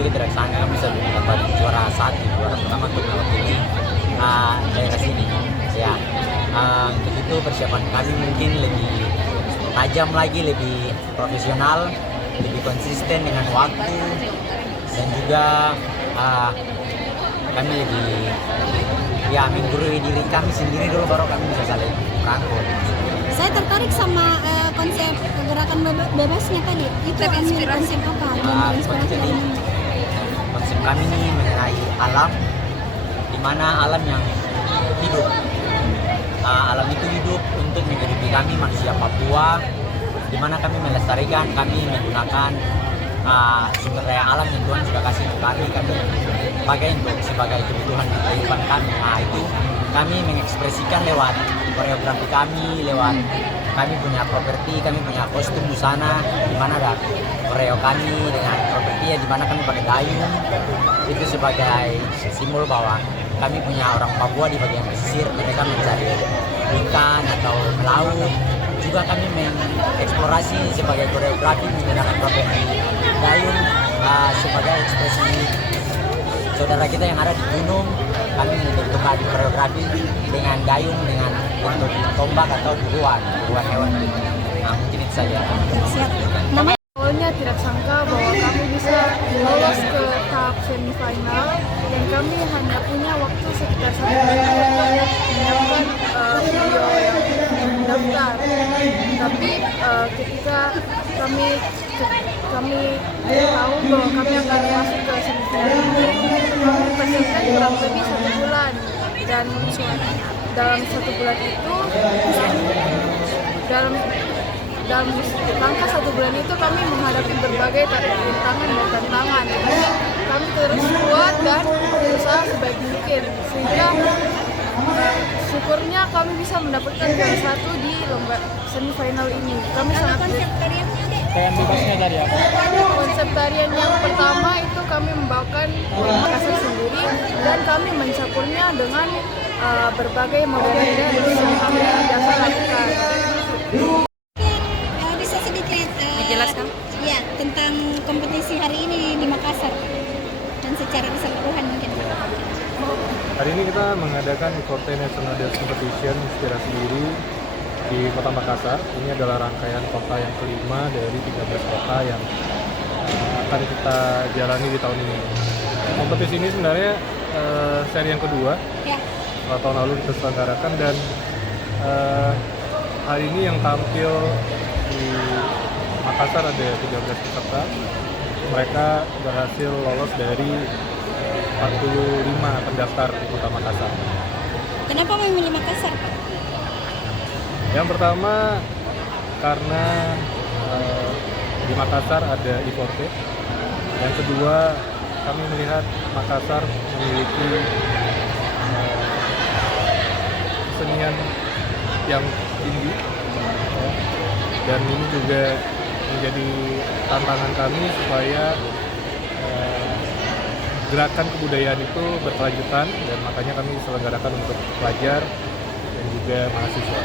juga tidak sangka kami bisa dapat juara satu, juara pertama untuk mewakili daerah sini. Ya, untuk itu persiapan kami mungkin lebih tajam lagi, lebih profesional, lebih konsisten dengan waktu, dan juga kami lebih menggurui diri kami sendiri dulu baru kami bisa saling merangkul. Saya tertarik sama konsep gerakan bebasnya tadi. Itu konsep apa? Jadi konsep kami ini mengenai alam, di mana alam yang hidup. Alam itu hidup untuk menghidupi kami manusia Papua, di mana kami melestarikan, kami menggunakan sumber daya alam yang Tuhan sudah kasih ke kami pakai untuk sebagai kebutuhan kehidupan kami. Itu kami mengekspresikan lewat koreografi kami, lewat kami punya properti, kami punya kostum busana, di mana ada koreo kami dengan properti di mana kami pakai dayung. Itu sebagai simbol bahwa kami punya orang Papua di bagian pesisir, mereka mencari ikan atau melaut. Juga kami mengeksplorasi sebagai koreografi menggunakan properti dayung sebagai ekspresi saudara kita yang ada di gunung. Kami menentukan koreografi dengan dayung dengan bentuk tombak atau buruan hewan. Mungkin itu saja. Siap. Awalnya tidak sangka bahwa kami bisa lolos ke tahap semifinal, dan kami hanya punya waktu sekitar 1 bulan untuk menyiapkan video yang mendaftar. Tapi ketika kami tahu bahwa kami akan masuk ke semifinal ini, kami persiapkan kurang lebih 1 bulan, dan dalam 1 bulan itu dalam langkah 1 bulan itu kami menghadapi berbagai rintangan dan tantangan. Kami terus kuat dan berusaha sebaik mungkin, sehingga syukurnya kami bisa mendapatkan juara 1 di lomba semifinal ini. Kami sangat Kayak bebasnya dari apa? Konsep tarian yang pertama itu kami membawakan Makassar sendiri, dan kami mencampurnya dengan berbagai model yang kami biasa lakukan. Bisa sedikit dijelaskan? Ya, tentang kompetisi hari ini di Makassar dan secara keseluruhan mungkin. Hari ini kita mengadakan Forte National Dance Competition Inspirasi Diri di Kota Makassar. Ini adalah rangkaian kota yang kelima dari 13 kota yang akan kita jalani di tahun ini. Kompetisi ini sebenarnya seri yang kedua. Ya. Tahun lalu kita selenggarakan, dan hari ini yang tampil di Makassar ada 13 peserta. Mereka berhasil lolos dari 45 pendaftar di Kota Makassar. Kenapa memilih Makassar, Pak? Yang pertama karena di Makassar ada Iforte. Yang kedua, kami melihat Makassar memiliki kesenian yang tinggi, dan ini juga menjadi tantangan kami supaya gerakan kebudayaan itu berkelanjutan, dan makanya kami selenggarakan untuk pelajar dan juga mahasiswa.